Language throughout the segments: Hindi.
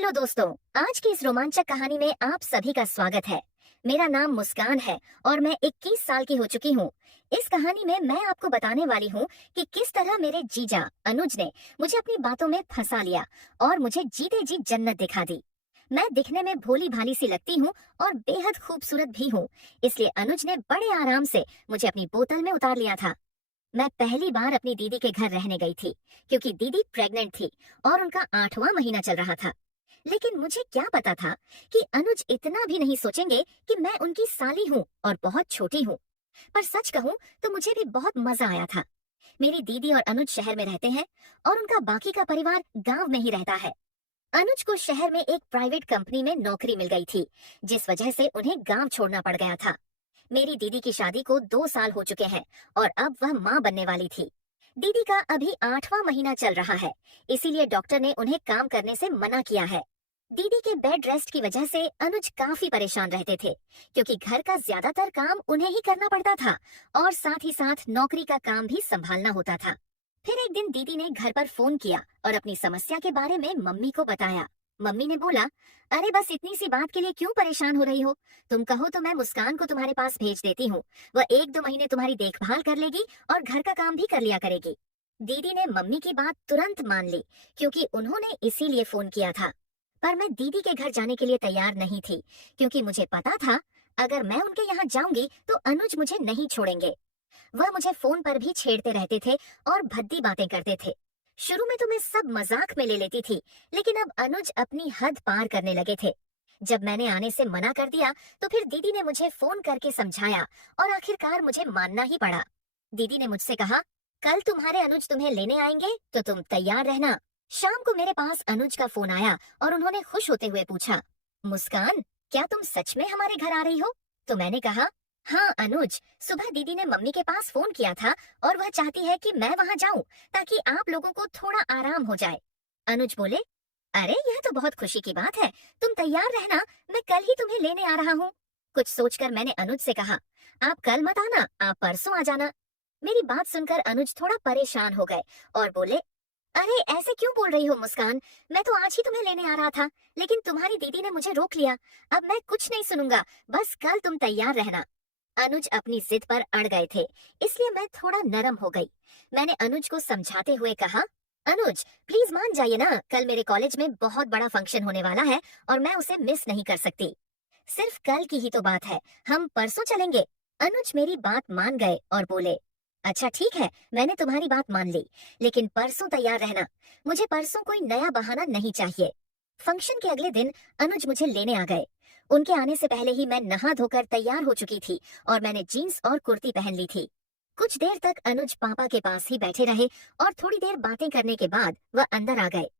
हेलो दोस्तों, आज की इस रोमांचक कहानी में आप सभी का स्वागत है। मेरा नाम मुस्कान है और मैं 21 साल की हो चुकी हूँ। इस कहानी में मैं आपको बताने वाली हूँ कि किस तरह मेरे जीजा अनुज ने मुझे अपनी बातों में फंसा लिया और मुझे जीते जी जन्नत दिखा दी। मैं दिखने में भोली भाली सी लगती हूँ और बेहद खूबसूरत भी हूँ, इसलिए अनुज ने बड़े आराम से मुझे अपनी बोतल में उतार लिया था। मैं पहली बार अपनी दीदी के घर रहने गई थी क्योंकि दीदी प्रेग्नेंट थी और उनका 8वां महीना चल रहा था। लेकिन मुझे क्या पता था कि अनुज इतना भी नहीं सोचेंगे कि मैं उनकी साली हूँ और बहुत छोटी हूँ। पर सच कहूँ तो मुझे भी बहुत मजा आया था। मेरी दीदी और अनुज शहर में रहते हैं और उनका बाकी का परिवार गांव में ही रहता है। अनुज को शहर में एक प्राइवेट कंपनी में नौकरी मिल गई थी, जिस वजह से उन्हें गांव छोड़ना पड़ गया था। मेरी दीदी की शादी को 2 साल हो चुके हैं और अब वह माँ बनने वाली थी। दीदी का अभी 8वां महीना चल रहा है, इसीलिए डॉक्टर ने उन्हें काम करने से मना किया है। दीदी के बेड रेस्ट की वजह से अनुज काफी परेशान रहते थे, क्योंकि घर का ज्यादातर काम उन्हें ही करना पड़ता था और साथ ही साथ नौकरी का काम भी संभालना होता था। फिर एक दिन दीदी ने घर पर फोन किया और अपनी समस्या के बारे में मम्मी को बताया। मम्मी ने बोला, अरे बस इतनी सी बात के लिए क्यों परेशान हो रही हो? तुम कहो तो मैं मुस्कान को तुम्हारे पास भेज देती हूँ। वह 1-2 महीने तुम्हारी देखभाल कर लेगी और घर का काम भी कर लिया करेगी। दीदी ने मम्मी की बात तुरंत मान ली, क्योंकि उन्होंने इसीलिए फोन किया था। पर मैं दीदी के घर जाने के लिए तैयार नहीं थी, क्योंकि मुझे पता था अगर मैं उनके यहाँ जाऊंगी तो अनुज मुझे नहीं छोड़ेंगे। वह मुझे फोन पर भी छेड़ते रहते थे और भद्दी बातें करते थे। शुरू में तो मैं सब मजाक में ले लेती थी, लेकिन अब अनुज अपनी हद पार करने लगे थे। जब मैंने आने से मना कर दिया तो फिर दीदी ने मुझे फोन करके समझाया और आखिरकार मुझे मानना ही पड़ा। दीदी ने मुझसे कहा, कल तुम्हारे अनुज तुम्हें लेने आएंगे तो तुम तैयार रहना। शाम को मेरे पास अनुज का फोन आया और उन्होंने खुश होते हुए पूछा, मुस्कान, क्या तुम सच में हमारे घर आ रही हो? तो मैंने कहा, हाँ अनुज, सुबह दीदी ने मम्मी के पास फोन किया था और वह चाहती है कि मैं वहाँ जाऊँ ताकि आप लोगों को थोड़ा आराम हो जाए। अनुज बोले, अरे यह तो बहुत खुशी की बात है, तुम तैयार रहना, मैं कल ही तुम्हें लेने आ रहा हूँ। कुछ सोचकर मैंने अनुज से कहा, आप कल मत आना, आप परसों आ जाना। मेरी बात सुनकर अनुज थोड़ा परेशान हो गए और बोले, अरे ऐसे क्यों बोल रही हो मुस्कान? मैं तो आज ही तुम्हें लेने आ रहा था, लेकिन तुम्हारी दीदी ने मुझे रोक लिया। अब मैं कुछ नहीं सुनूंगा, बस कल तुम तैयार रहना। अनुज अपनी जिद पर अड़ गए थे, इसलिए मैं थोड़ा नरम हो गई। मैंने अनुज को समझाते हुए कहा, अनुज प्लीज मान जाइए ना, कल मेरे कॉलेज में बहुत बड़ा फंक्शन होने वाला है और मैं उसे मिस नहीं कर सकती। सिर्फ कल की ही तो बात है, हम परसों चलेंगे। अनुज मेरी बात मान गए और बोले, अच्छा ठीक है, मैंने तुम्हारी बात मान ली, लेकिन परसों तैयार रहना। मुझे परसों कोई नया बहाना नहीं चाहिए। फंक्शन के अगले दिन अनुज मुझे लेने आ गए। उनके आने से पहले ही मैं नहा धोकर तैयार हो चुकी थी और मैंने जीन्स और कुर्ती पहन ली थी। कुछ देर तक अनुज पापा के पास ही बैठे रहे और थोड़ी देर बातें करने के बाद वह अंदर आ गए।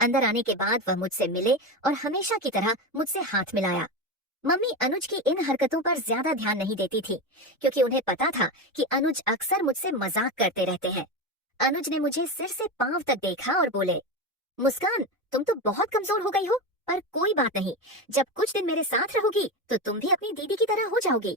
अंदर आने के बाद वह मुझसे मिले और हमेशा की तरह मुझसे हाथ मिलाया। मम्मी अनुज की इन हरकतों पर ज्यादा ध्यान नहीं देती थी, क्योंकि उन्हें पता था कि अनुज अक्सर मुझसे मजाक करते रहते हैं। अनुज ने मुझे सिर से पांव तक देखा और बोले, मुस्कान, तुम तो बहुत कमजोर हो गई हो, पर कोई बात नहीं, जब कुछ दिन मेरे साथ रहोगी तो तुम भी अपनी दीदी की तरह हो जाओगी।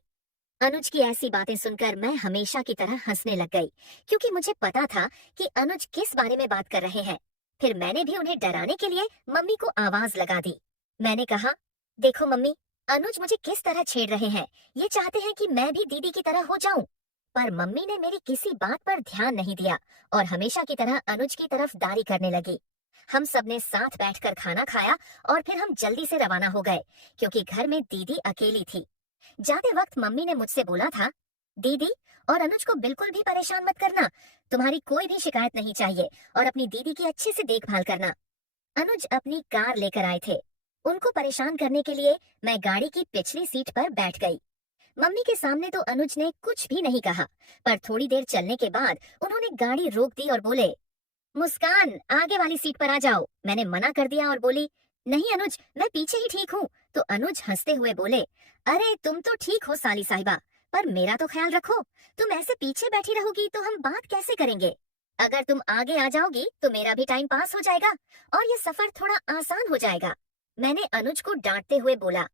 अनुज की ऐसी बातें सुनकर मैं हमेशा की तरह हंसने लग गई, क्योंकि मुझे पता था कि अनुज किस बारे में बात कर रहे हैं। फिर मैंने भी उन्हें डराने के लिए मम्मी को आवाज लगा दी। मैंने कहा, देखो मम्मी, अनुज मुझे किस तरह छेड़ रहे हैं, ये चाहते हैं कि मैं भी दीदी की तरह हो जाऊं। पर मम्मी ने मेरी किसी बात पर ध्यान नहीं दिया और हमेशा की तरह अनुज की तरफदारी करने लगी। हम सब ने साथ बैठकर खाना खाया और फिर हम जल्दी से रवाना हो गए, क्योंकि घर में दीदी अकेली थी। जाते वक्त मम्मी ने मुझसे बोला था, दीदी और अनुज को बिल्कुल भी परेशान मत करना, तुम्हारी कोई भी शिकायत नहीं चाहिए और अपनी दीदी की अच्छे से देखभाल करना। अनुज अपनी कार लेकर आए थे। उनको परेशान करने के लिए मैं गाड़ी की पिछली सीट पर बैठ गई। मम्मी के सामने तो अनुज ने कुछ भी नहीं कहा, पर थोड़ी देर चलने के बाद उन्होंने गाड़ी रोक दी और बोले, मुस्कान, आगे वाली सीट पर आ जाओ। मैंने मना कर दिया और बोली, नहीं अनुज, मैं पीछे ही ठीक हूँ। तो अनुज हंसते हुए बोले, अरे तुम तो ठीक हो साली साहिबा, पर मेरा तो ख्याल रखो, तुम ऐसे पीछे बैठी रहोगी तो हम बात कैसे करेंगे? अगर तुम आगे आ जाओगी तो मेरा भी टाइम पास हो जाएगा और ये सफर थोड़ा आसान हो जाएगा। मैंने अनुज को डांटते हुए बोला,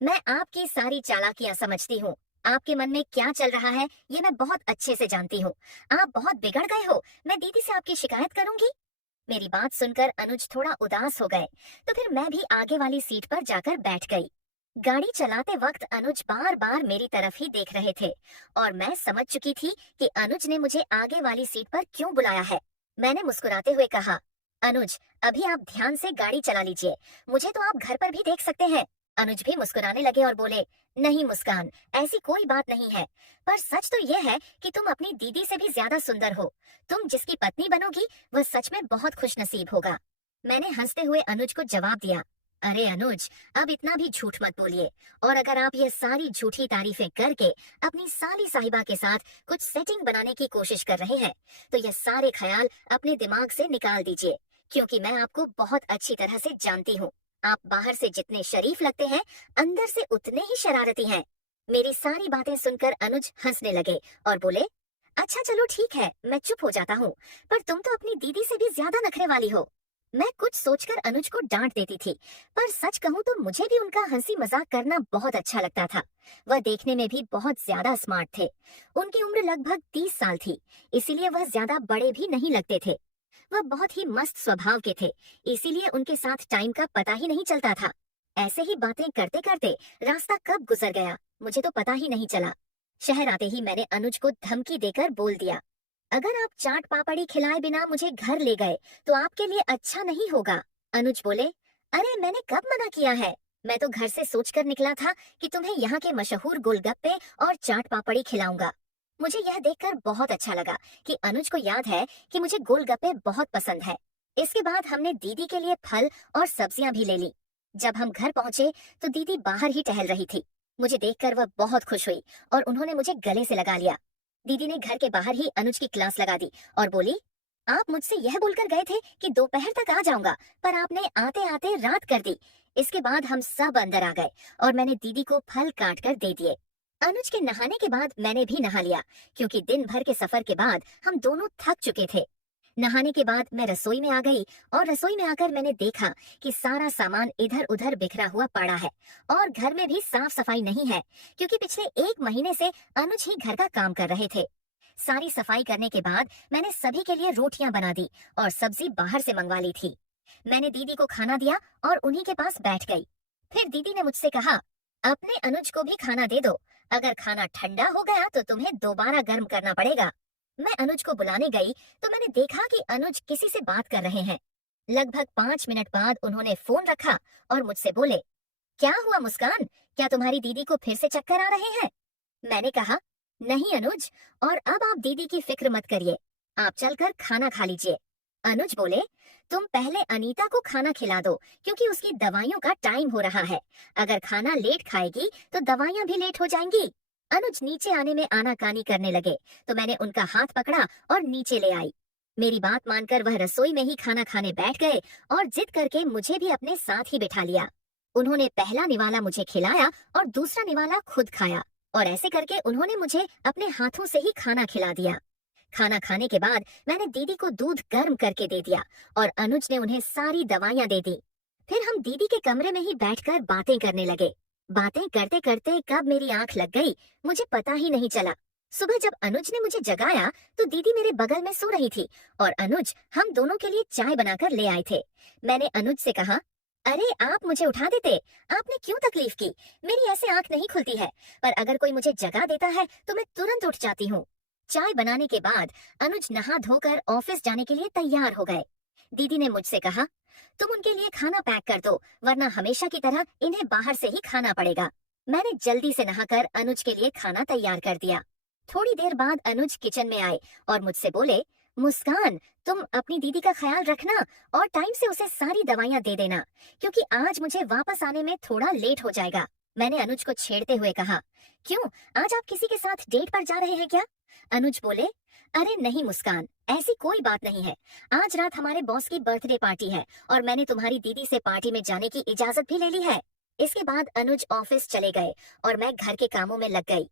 मैं आपकी सारी चालाकियां समझती हूँ, आपके मन में क्या चल रहा है ये मैं बहुत अच्छे से जानती हूँ। आप बहुत बिगड़ गए हो, मैं दीदी से आपकी शिकायत करूंगी। मेरी बात सुनकर अनुज थोड़ा उदास हो गए, तो फिर मैं भी आगे वाली सीट पर जाकर बैठ गई। गाड़ी चलाते वक्त अनुज बार बार मेरी तरफ ही देख रहे थे और मैं समझ चुकी थी कि अनुज ने मुझे आगे वाली सीट पर क्यों बुलाया है। मैंने मुस्कुराते हुए कहा, अनुज, अभी आप ध्यान से गाड़ी चला लीजिए, मुझे तो आप घर पर भी देख सकते हैं। अनुज भी मुस्कुराने लगे और बोले, नहीं मुस्कान, ऐसी कोई बात नहीं है, पर सच तो यह है कि तुम अपनी दीदी से भी ज्यादा सुंदर हो। तुम जिसकी पत्नी बनोगी वह सच में बहुत खुशनसीब होगा। मैंने हंसते हुए अनुज को जवाब दिया, अरे अनुज, अब इतना भी झूठ मत बोलिए, और अगर आप ये सारी झूठी तारीफें करके अपनी साली साहिबा के साथ कुछ सेटिंग बनाने की कोशिश कर रहे हैं, तो ये सारे ख्याल अपने दिमाग से निकाल दीजिए, क्योंकि मैं आपको बहुत अच्छी तरह से जानती हूँ। आप बाहर से जितने शरीफ लगते हैं, अंदर से उतने ही शरारती हैं। मेरी सारी बातें सुनकर अनुज हंसने लगे और बोले, अच्छा चलो ठीक है, मैं चुप हो जाता हूँ, पर तुम तो अपनी दीदी से भी ज्यादा नखरे वाली हो। मैं कुछ सोचकर अनुज को डांट देती थी, पर सच कहूँ तो मुझे भी उनका हंसी मजाक करना बहुत अच्छा लगता था। वह देखने में भी बहुत ज्यादा स्मार्ट थे। उनकी उम्र लगभग 30 साल थी, इसीलिए वह ज्यादा बड़े भी नहीं लगते थे। वह बहुत ही मस्त स्वभाव के थे, इसीलिए उनके साथ टाइम का पता ही नहीं चलता था। ऐसे ही बातें करते करते रास्ता कब गुजर गया मुझे तो पता ही नहीं चला। शहर आते ही मैंने अनुज को धमकी देकर बोल दिया, अगर आप चाट पापड़ी खिलाए बिना मुझे घर ले गए तो आपके लिए अच्छा नहीं होगा। अनुज बोले, अरे मैंने कब मना किया है, मैं तो घर से सोचकर निकला था कि तुम्हें यहाँ के मशहूर गोलगप्पे और चाट पापड़ी खिलाऊंगा। मुझे यह देखकर बहुत अच्छा लगा कि अनुज को याद है कि मुझे गोलगप्पे बहुत पसंद है। इसके बाद हमने दीदी के लिए फल और सब्जियां भी ले ली। जब हम घर पहुंचे तो दीदी बाहर ही टहल रही थी। मुझे देखकर वह बहुत खुश हुई और उन्होंने मुझे गले से लगा लिया। दीदी ने घर के बाहर ही अनुज की क्लास लगा दी और बोली, आप मुझसे यह बोलकर गए थे कि दोपहर तक आ जाऊंगा, पर आपने आते आते रात कर दी। इसके बाद हम सब अंदर आ गए और मैंने दीदी को फल काट कर दे दिए। अनुज के नहाने के बाद मैंने भी नहा लिया, क्योंकि दिन भर के सफर के बाद हम दोनों थक चुके थे। नहाने के बाद मैं रसोई में आ गई और रसोई में आकर मैंने देखा कि सारा सामान इधर उधर बिखरा हुआ पड़ा है और घर में भी साफ सफाई नहीं है, क्योंकि पिछले 1 महीने से अनुज ही घर का काम कर रहे थे। सारी सफाई करने के बाद मैंने सभी के लिए रोटियां बना दी और सब्जी बाहर से मंगवा ली थी। मैंने दीदी को खाना दिया और उन्हीं के पास बैठ गई। फिर दीदी ने मुझसे कहा, अपने अनुज को भी खाना दे दो, अगर खाना ठंडा हो गया तो तुम्हें दोबारा गर्म करना पड़ेगा। मैं अनुज को बुलाने गई तो मैंने देखा कि अनुज किसी से बात कर रहे हैं। लगभग 5 मिनट बाद उन्होंने फोन रखा और मुझसे बोले, क्या हुआ मुस्कान, क्या तुम्हारी दीदी को फिर से चक्कर आ रहे हैं? मैंने कहा, नहीं अनुज, और अब आप दीदी की फिक्र मत करिए, आप चलकर खाना खा लीजिए। अनुज बोले, तुम पहले अनीता को खाना खिला दो, क्योंकि उसकी दवाइयों का टाइम हो रहा है। अगर खाना लेट खाएगी तो दवाइयां भी लेट हो जाएंगी। अनुज नीचे आने में आनाकानी करने लगे, तो मैंने उनका हाथ पकड़ा और नीचे ले आई। मेरी बात मानकर वह रसोई में ही खाना खाने बैठ गए और जिद करके मुझे भी अपने साथ ही बिठा लिया। उन्होंने पहला निवाला मुझे खिलाया और दूसरा निवाला खुद खाया, और ऐसे करके उन्होंने मुझे अपने हाथों से ही खाना खिला दिया। खाना खाने के बाद मैंने दीदी को दूध गर्म करके दे दिया और अनुज ने उन्हें सारी दवाइयां दे दी। फिर हम दीदी के कमरे में ही बैठकर बातें करने लगे। बातें करते करते कब मेरी आंख लग गई मुझे पता ही नहीं चला। सुबह जब अनुज ने मुझे जगाया तो दीदी मेरे बगल में सो रही थी और अनुज हम दोनों के लिए चाय बनाकर ले आए थे। मैंने अनुज से कहा, अरे आप मुझे उठा देते, आपने क्यों तकलीफ की? मेरी ऐसे आंख नहीं खुलती है, पर अगर कोई मुझे जगा देता है तो मैं तुरंत उठ जाती हूँ। चाय बनाने के बाद अनुज नहा धोकर ऑफिस जाने के लिए तैयार हो गए। दीदी ने मुझसे कहा, तुम उनके लिए खाना पैक कर दो, वरना हमेशा की तरह इन्हें बाहर से ही खाना पड़ेगा। मैंने जल्दी से नहाकर अनुज के लिए खाना तैयार कर दिया। थोड़ी देर बाद अनुज किचन में आए और मुझसे बोले, मुस्कान, तुम अपनी दीदी का ख्याल रखना और टाइम से उसे सारी दवाइयां दे देना, क्योंकि आज मुझे वापस आने में थोड़ा लेट हो जाएगा। मैंने अनुज को छेड़ते हुए कहा, क्यों, आज आप किसी के साथ डेट पर जा रहे हैं क्या? अनुज बोले, अरे नहीं मुस्कान, ऐसी कोई बात नहीं है। आज रात हमारे बॉस की बर्थडे पार्टी है और मैंने तुम्हारी दीदी से पार्टी में जाने की इजाजत भी ले ली है। इसके बाद अनुज ऑफिस चले गए और मैं घर के कामों में लग गई।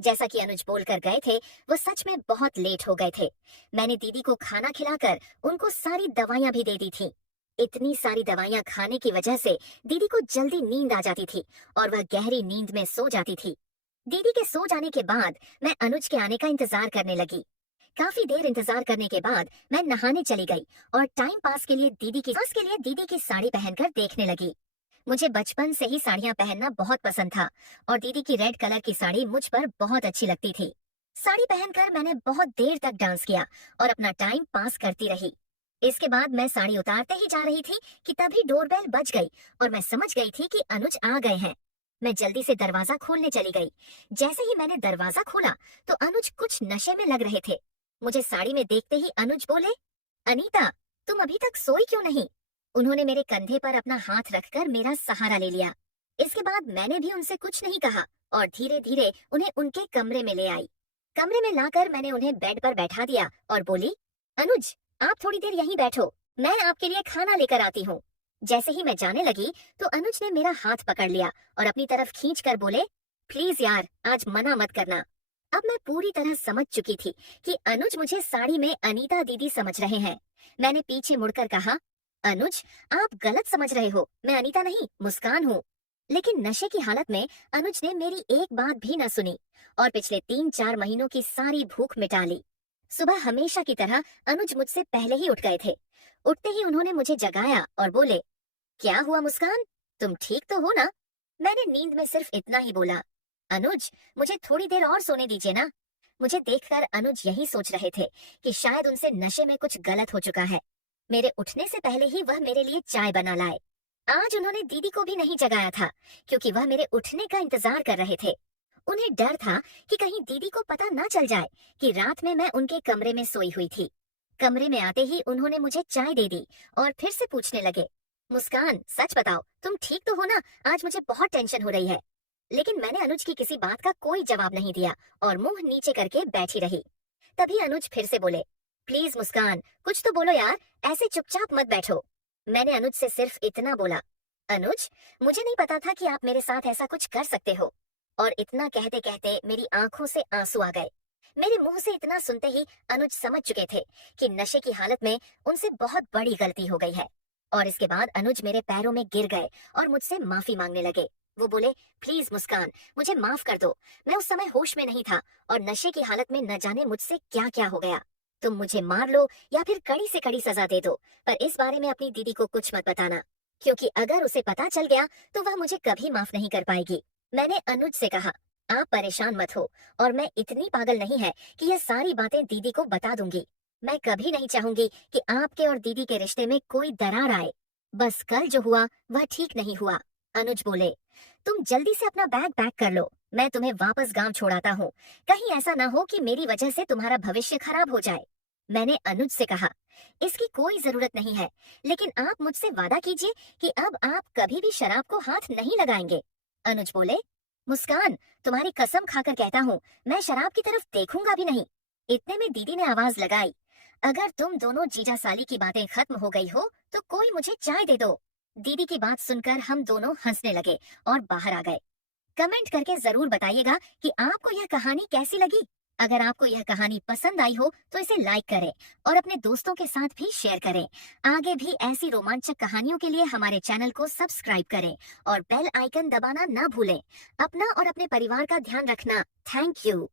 जैसा कि अनुज बोलकर गए थे, वो सच में बहुत लेट हो गए थे। मैंने दीदी को खाना खिलाकर उनको सारी दवाइयां भी दे दी थी। इतनी सारी दवाइयां खाने की वजह से दीदी को जल्दी नींद आ जाती थी और वह गहरी नींद में सो जाती थी। दीदी के सो जाने के बाद मैं अनुज के आने का इंतजार करने लगी। काफी देर इंतजार करने के बाद मैं नहाने चली गई और टाइम पास के लिए दीदी की साड़ी पहनकर देखने लगी। मुझे बचपन से ही साड़ियां पहनना बहुत पसंद था और दीदी की रेड कलर की साड़ी मुझ पर बहुत अच्छी लगती थी। साड़ी पहनकर मैंने बहुत देर तक डांस किया और अपना टाइम पास करती रही। इसके बाद मैं साड़ी उतारते ही जा रही थी कि तभी डोरबेल बज गई और मैं समझ गई थी कि अनुज आ गए हैं। मैं जल्दी से दरवाजा खोलने चली गई। जैसे ही मैंने दरवाजा खोला तो अनुज कुछ नशे में लग रहे थे। मुझे साड़ी में देखते ही अनुज बोले, अनीता, तुम अभी तक सोई क्यों नहीं? उन्होंने मेरे कंधे पर अपना हाथ रखकर मेरा सहारा ले लिया। इसके बाद मैंने भी उनसे कुछ नहीं कहा और धीरे धीरे उन्हें उनके कमरे में ले आई। कमरे में लाकर मैंने उन्हें बेड पर बैठा दिया और बोली, अनुज, आप थोड़ी देर यहीं बैठो, मैं आपके लिए खाना लेकर आती हूँ। जैसे ही मैं जाने लगी तो अनुज ने मेरा हाथ पकड़ लिया और अपनी तरफ खींच कर बोले, प्लीज यार, आज मना मत करना। अब मैं पूरी तरह समझ चुकी थी कि अनुज मुझे साड़ी में अनीता दीदी समझ रहे हैं। मैंने पीछे मुड़कर कहा, अनुज, आप गलत समझ रहे हो, मैं अनीता नहीं, मुस्कान हूँ। लेकिन नशे की हालत में अनुज ने मेरी एक बात भी न सुनी और पिछले 3-4 महीनों की सारी भूख मिटा ली। सुबह हमेशा की तरह अनुज मुझसे पहले ही उठ गए थे। उठते ही उन्होंने मुझे जगाया और बोले, क्या हुआ मुस्कान, तुम ठीक तो हो ना? मैंने नींद में सिर्फ इतना ही बोला, अनुज, मुझे थोड़ी देर और सोने दीजिए ना। मुझे देखकर अनुज यही सोच रहे थे कि शायद उनसे नशे में कुछ गलत हो चुका है। मेरे उठने से पहले ही वह मेरे लिए चाय बना लाए। आज उन्होंने दीदी को भी नहीं जगाया था क्योंकि वह मेरे उठने का इंतजार कर रहे थे। उन्हें डर था कि कहीं दीदी को पता ना चल जाए कि रात में मैं उनके कमरे में सोई हुई थी। कमरे में आते ही उन्होंने मुझे चाय दे दी और फिर से पूछने लगे, मुस्कान, सच बताओ, तुम ठीक तो हो ना? आज मुझे बहुत टेंशन हो रही है। लेकिन मैंने अनुज की किसी बात का कोई जवाब नहीं दिया और मुंह नीचे करके बैठी रही। तभी अनुज फिर से बोले, प्लीज मुस्कान, कुछ तो बोलो यार, ऐसे चुपचाप मत बैठो। मैंने अनुज से सिर्फ इतना बोला, अनुज, मुझे नहीं पता था कि आप मेरे साथ ऐसा कुछ कर सकते हो। और इतना कहते कहते मेरी आंखों से आंसू आ गए। मेरे मुंह से इतना सुनते ही अनुज समझ चुके थे कि नशे की हालत में उनसे बहुत बड़ी गलती हो गई है। और इसके बाद अनुज मेरे पैरों में गिर गए और मुझसे माफी मांगने लगे। वो बोले, प्लीज मुस्कान, मुझे माफ कर दो, मैं उस समय होश में नहीं था और नशे की हालत में न जाने मुझसे क्या क्या हो गया। तुम मुझे मार लो या फिर कड़ी से कड़ी सजा दे दो, पर इस बारे में अपनी दीदी को कुछ मत बताना, क्योंकि अगर उसे पता चल गया तो वह मुझे कभी माफ नहीं कर पाएगी। मैंने अनुज से कहा, आप परेशान मत हो और मैं इतनी पागल नहीं है कि यह सारी बातें दीदी को बता दूंगी। मैं कभी नहीं चाहूंगी कि आपके और दीदी के रिश्ते में कोई दरार आए। बस कल जो हुआ वह ठीक नहीं हुआ। अनुज बोले, तुम जल्दी से अपना बैग पैक कर लो, मैं तुम्हें वापस गांव छोड़ाता हूँ। कहीं ऐसा ना हो कि मेरी वजह से तुम्हारा भविष्य खराब हो जाए। मैंने अनुज से कहा, इसकी कोई जरूरत नहीं है, लेकिन आप मुझसे वादा कीजिए कि अब आप कभी भी शराब को हाथ नहीं लगाएंगे। अनुज बोले, मुस्कान, तुम्हारी कसम खाकर कहता हूँ, मैं शराब की तरफ देखूंगा भी नहीं। इतने में दीदी ने आवाज लगाई, अगर तुम दोनों जीजा साली की बातें खत्म हो गई हो तो कोई मुझे चाय दे दो। दीदी की बात सुनकर हम दोनों हंसने लगे और बाहर आ गए। कमेंट करके जरूर बताइएगा कि आपको यह कहानी कैसी लगी। अगर आपको यह कहानी पसंद आई हो तो इसे लाइक करें और अपने दोस्तों के साथ भी शेयर करें। आगे भी ऐसी रोमांचक कहानियों के लिए हमारे चैनल को सब्सक्राइब करें और बेल आइकन दबाना ना भूलें। अपना और अपने परिवार का ध्यान रखना। Thank you.